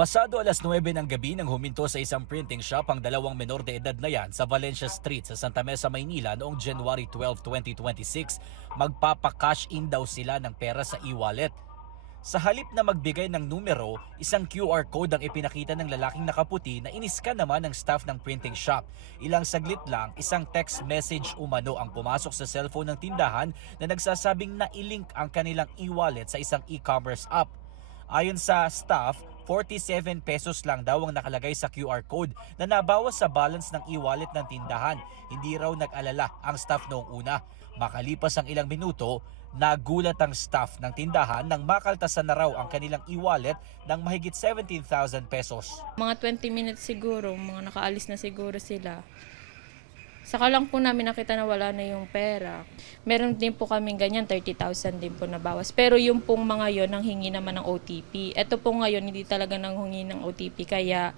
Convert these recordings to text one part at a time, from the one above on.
Pasado alas 9 ng gabi nang huminto sa isang printing shop ang dalawang menor de edad na yan sa Valencia Street sa Santa Mesa, Maynila noong January 12, 2026, magpapa-cash in daw sila ng pera sa e-wallet. Sa halip na magbigay ng numero, isang QR code ang ipinakita ng lalaking nakaputi na iniskan naman ng staff ng printing shop. Ilang saglit lang, isang text message umano ang pumasok sa cellphone ng tindahan na nagsasabing na-ilink ang kanilang e-wallet sa isang e-commerce app. Ayon sa staff, 47 pesos lang daw ang nakalagay sa QR code na nabawas sa balance ng e-wallet ng tindahan. Hindi raw nag-alala ang staff noong una. Makalipas ang ilang minuto, nagulat ang staff ng tindahan nang makaltasan na raw ang kanilang e-wallet ng mahigit 17,000 pesos. Mga 20 minutes siguro, mga nakaalis na siguro sila. Saka lang po namin nakita na wala na yung pera. Meron din po kaming ganyan, 30,000 din po nabawas. Pero yung pong mga yon nang hingi naman ng OTP. Ito po ngayon, hindi talaga nang hingi ng OTP, kaya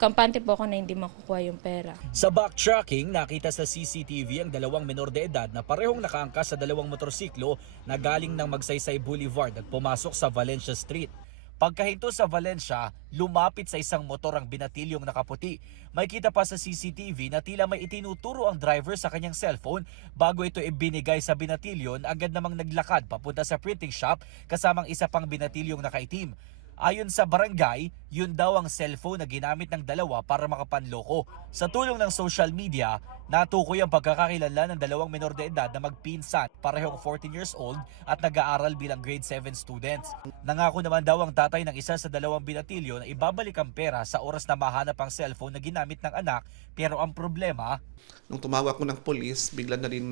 kampante po ako na hindi makukuha yung pera. Sa backtracking, nakita sa CCTV ang dalawang menor de edad na parehong nakaangkas sa dalawang motorsiklo na galing ng Magsaysay Boulevard at pumasok sa Valencia Street. Pagkahinto sa Valencia, lumapit sa isang motor ang binatilyong nakaputi. May kita pa sa CCTV na tila may itinuturo ang driver sa kanyang cellphone bago ito ibinigay sa binatilyon, agad namang naglakad papunta sa printing shop kasamang isa pang binatilyong nakaitim. Ayon sa barangay, yun daw ang cellphone na ginamit ng dalawa para makapanloko. Sa tulong ng social media, natukoy ang pagkakakilala ng dalawang menor de edad na magpinsan, parehong 14 years old at nag-aaral bilang grade 7 students. Nangako naman daw ang tatay ng isa sa dalawang binatilyo na ibabalik ang pera sa oras na mahanap ang cellphone na ginamit ng anak, pero ang problema, nung tumawag ko ng polis, bigla na rin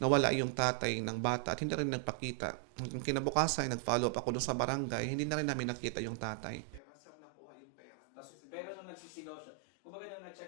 nawala yung tatay ng bata at hindi rin nagpakita. Yung kinabukasan, nag-follow up ako doon sa barangay, hindi na rin namin nakita yung tatay. pero nung nagsisigaw siya, kumbaga nung nag-check